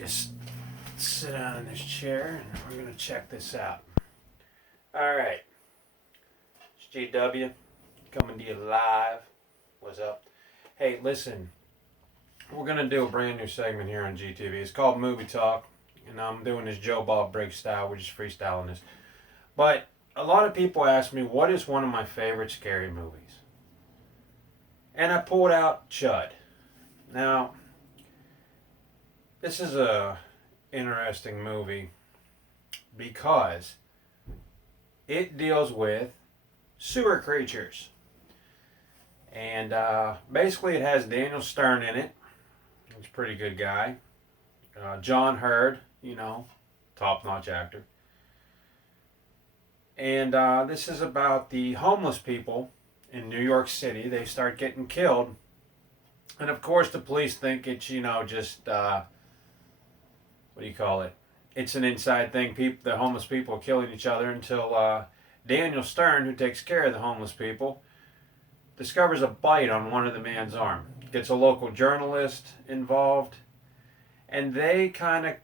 just sit down in this chair and we're going to check this out. All right. It's GW coming to you live. What's up? Hey, listen. We're going to do a brand new segment here on GTV. It's called Movie Talk. And I'm doing this Joe Bob Briggs style. We're just freestyling this. But a lot of people ask me, what is one of my favorite scary movies? And I pulled out c.h.u.d. Now, this is a interesting movie because it deals with sewer creatures. And basically it has Daniel Stern in it. He's a pretty good guy. John Hurd, top-notch actor. And this is about the homeless people in New York City. They start getting killed. And of course the police think it's, just, what do you call it? It's an inside thing. The homeless people are killing each other until Daniel Stern, who takes care of the homeless people, discovers a bite on one of the man's arm. Gets a local journalist involved. And they kind of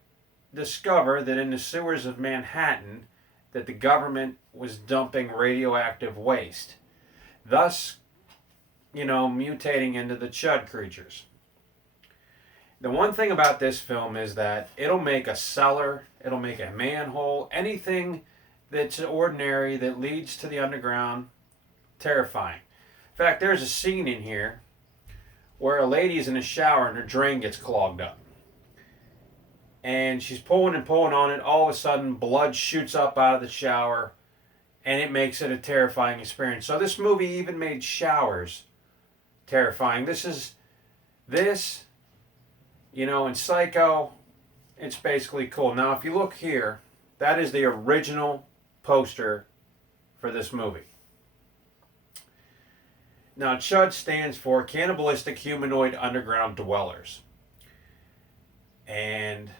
discover that in the sewers of Manhattan that the government was dumping radioactive waste. Thus, mutating into the c.h.u.d creatures. The one thing about this film is that it'll make a cellar, it'll make a manhole, anything that's ordinary that leads to the underground, terrifying. In fact, there's a scene in here where a lady's in a shower and her drain gets clogged up. And she's pulling and pulling on it. All of a sudden, blood shoots up out of the shower, and it makes it a terrifying experience. So this movie even made showers terrifying. In Psycho, it's basically cool. Now, if you look here, that is the original poster for this movie. Now, c.h.u.d stands for Cannibalistic Humanoid Underground Dwellers. And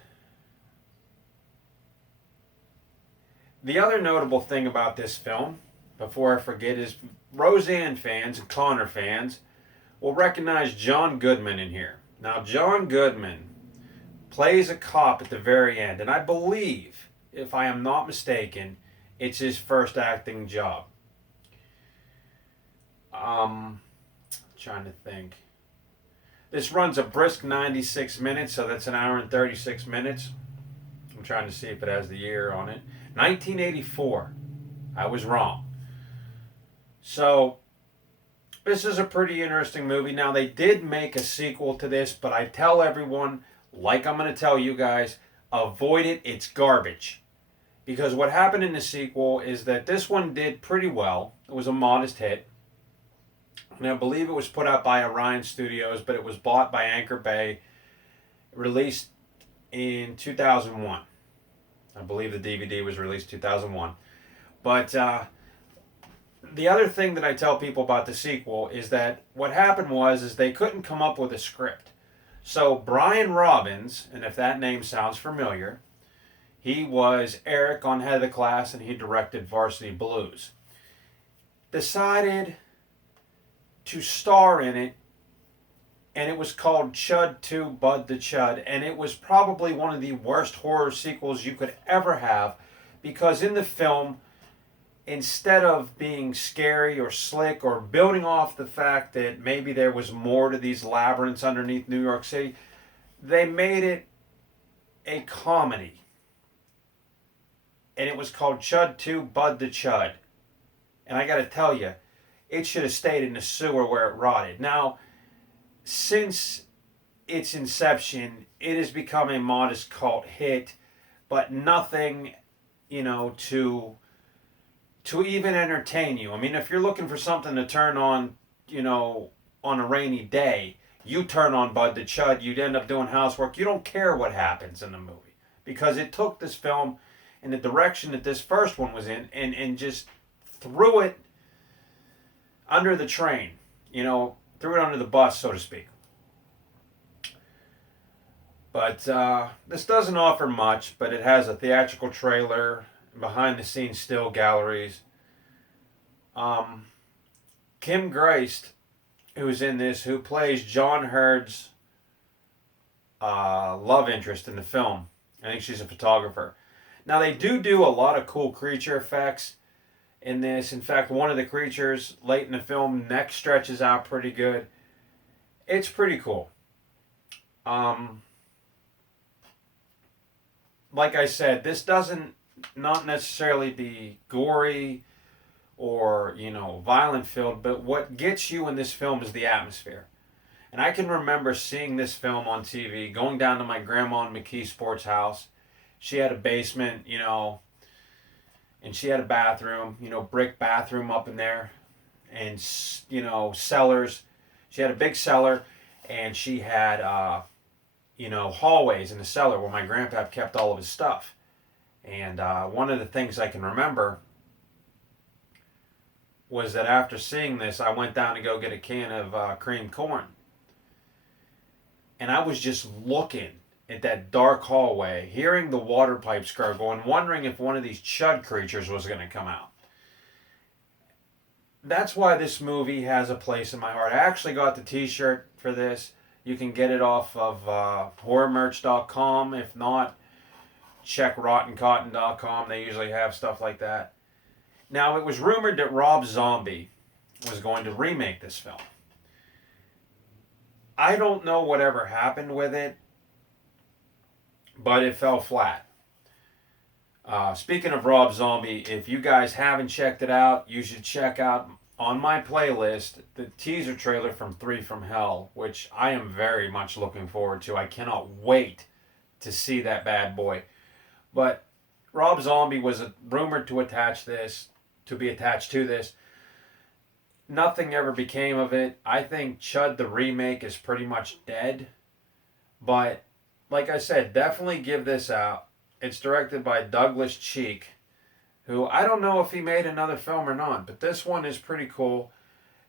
the other notable thing about this film, before I forget, is Roseanne fans and Connor fans will recognize John Goodman in here. Now, John Goodman plays a cop at the very end, and I believe, if I am not mistaken, it's his first acting job. Trying to think. This runs a brisk 96 minutes, so that's an hour and 36 minutes. I'm trying to see if it has the year on it. 1984. I was wrong. So, this is a pretty interesting movie. Now, they did make a sequel to this, but I tell everyone, like I'm going to tell you guys, avoid it. It's garbage. Because what happened in the sequel is that this one did pretty well. It was a modest hit. And I believe it was put out by Orion Studios, but it was bought by Anchor Bay, released in 2001. I believe the DVD was released 2001. But the other thing that I tell people about the sequel is that what happened is they couldn't come up with a script. So Brian Robbins, and if that name sounds familiar, he was Eric on Head of the Class and he directed Varsity Blues. Decided to star in it, and it was called c.h.u.d 2 Bud the c.h.u.d, and it was probably one of the worst horror sequels you could ever have, because in the film, instead of being scary or slick or building off the fact that maybe there was more to these labyrinths underneath New York City, they made it a comedy. And it was called c.h.u.d 2 Bud the c.h.u.d. And I got to tell you, it should have stayed in the sewer where it rotted. Now, since its inception, it has become a modest cult hit, but nothing, to even entertain you. I mean, if you're looking for something to turn on, on a rainy day, you turn on Bud the c.h.u.d, you'd end up doing housework. You don't care what happens in the movie, because it took this film in the direction that this first one was in, and just threw it under the train, threw it under the bus, so to speak. But this doesn't offer much, but it has a theatrical trailer, behind-the-scenes still galleries. Kim Grist, who's in this, who plays John Hurd's love interest in the film. I think she's a photographer. Now they do a lot of cool creature effects in this. In fact, one of the creatures late in the film neck stretches out pretty good. It's pretty cool. Um, like I said, this doesn't not necessarily be gory or violent filled, but what gets you in this film is the atmosphere. And I can remember seeing this film on TV, going down to my grandma and McKee Sports house. She had a basement, and she had a bathroom, brick bathroom up in there, and cellars. She had a big cellar, and she had hallways in the cellar where my grandpa kept all of his stuff. And one of the things I can remember was that after seeing this, I went down to go get a can of cream corn. And I was just looking at that dark hallway, hearing the water pipes gurgle, and wondering if one of these c.h.u.d creatures was going to come out. That's why this movie has a place in my heart. I actually got the t-shirt for this. You can get it off of horrormerch.com. If not, check rottencotton.com. They usually have stuff like that. Now, it was rumored that Rob Zombie was going to remake this film. I don't know whatever happened with it, but it fell flat. Speaking of Rob Zombie, if you guys haven't checked it out, you should check out on my playlist the teaser trailer from 3 from Hell, which I am very much looking forward to. I cannot wait to see that bad boy. But Rob Zombie was rumored to be attached to this. Nothing ever became of it. I think c.h.u.d the remake is pretty much dead. But like I said, definitely give this out. It's directed by Douglas Cheek, who I don't know if he made another film or not, but this one is pretty cool.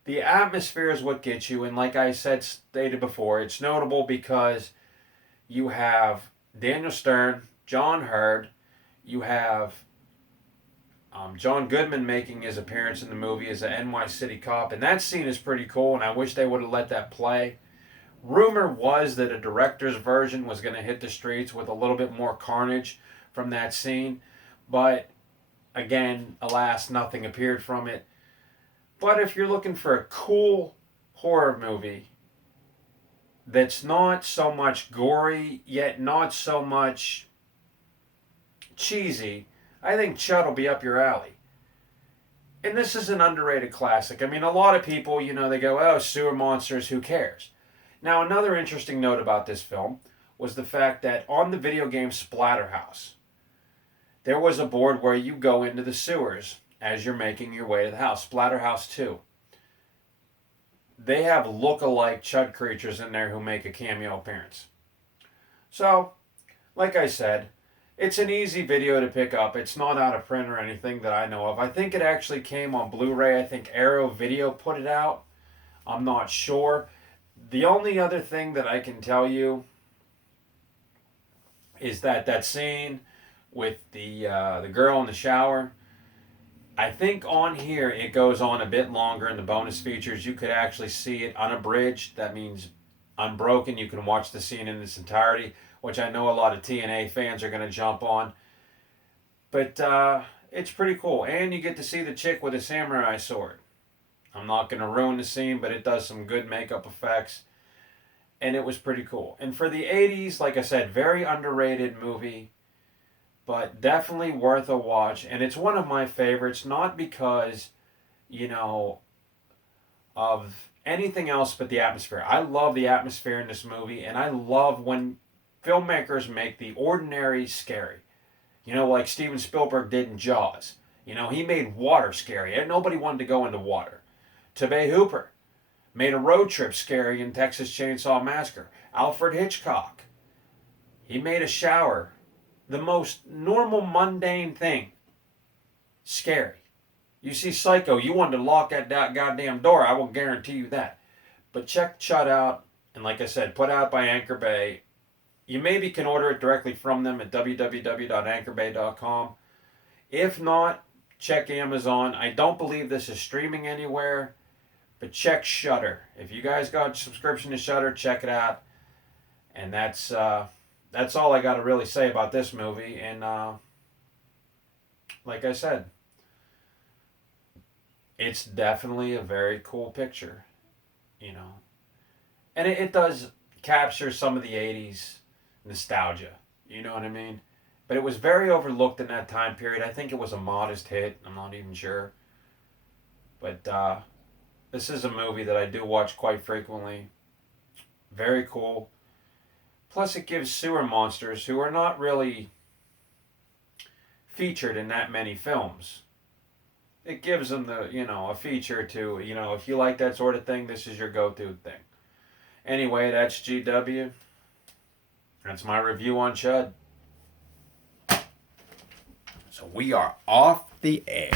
The atmosphere is what gets you, and like I stated before, it's notable because you have Daniel Stern, John Hurd, you have John Goodman making his appearance in the movie as an NY City cop, and that scene is pretty cool, and I wish they would have let that play. Rumor was that a director's version was going to hit the streets with a little bit more carnage from that scene, but again, alas, nothing appeared from it. But if you're looking for a cool horror movie that's not so much gory, yet not so much cheesy, I think c.h.u.d will be up your alley. And this is an underrated classic. I mean, a lot of people, they go, oh, sewer monsters, who cares? Now, another interesting note about this film was the fact that on the video game Splatterhouse, there was a board where you go into the sewers as you're making your way to the house. Splatterhouse 2. They have look-alike c.h.u.d creatures in there who make a cameo appearance. So, like I said, it's an easy video to pick up. It's not out of print or anything that I know of. I think it actually came on Blu-ray. I think Arrow Video put it out. I'm not sure. The only other thing that I can tell you is that scene with the girl in the shower, I think on here it goes on a bit longer in the bonus features. You could actually see it unabridged. That means unbroken. You can watch the scene in its entirety, which I know a lot of TNA fans are going to jump on. But it's pretty cool. And you get to see the chick with a samurai sword. I'm not going to ruin the scene, but it does some good makeup effects. And it was pretty cool. And for the 80s, like I said, very underrated movie, but definitely worth a watch. And it's one of my favorites, not because, of anything else but the atmosphere. I love the atmosphere in this movie, and I love when filmmakers make the ordinary scary. Like Steven Spielberg did in Jaws. He made water scary. And nobody wanted to go into water. Tobe Hooper made a road trip scary in Texas Chainsaw Massacre. Alfred Hitchcock, he made a shower, the most normal, mundane thing, scary. You see Psycho, you wanted to lock that goddamn door, I will guarantee you that. But check c.h.u.d out, and like I said, put out by Anchor Bay. You maybe can order it directly from them at www.anchorbay.com. If not, check Amazon. I don't believe this is streaming anywhere. But check Shudder. If you guys got a subscription to Shudder, check it out. And that's all I got to really say about this movie. And like I said, it's definitely a very cool picture, you know. And it does capture some of the 80s nostalgia, you know what I mean? But it was very overlooked in that time period. I think it was a modest hit. I'm not even sure. But this is a movie that I do watch quite frequently. Very cool. Plus, it gives sewer monsters who are not really featured in that many films. It gives them a feature to, if you like that sort of thing, this is your go-to thing. Anyway, that's GW. That's my review on c.h.u.d. So we are off the air.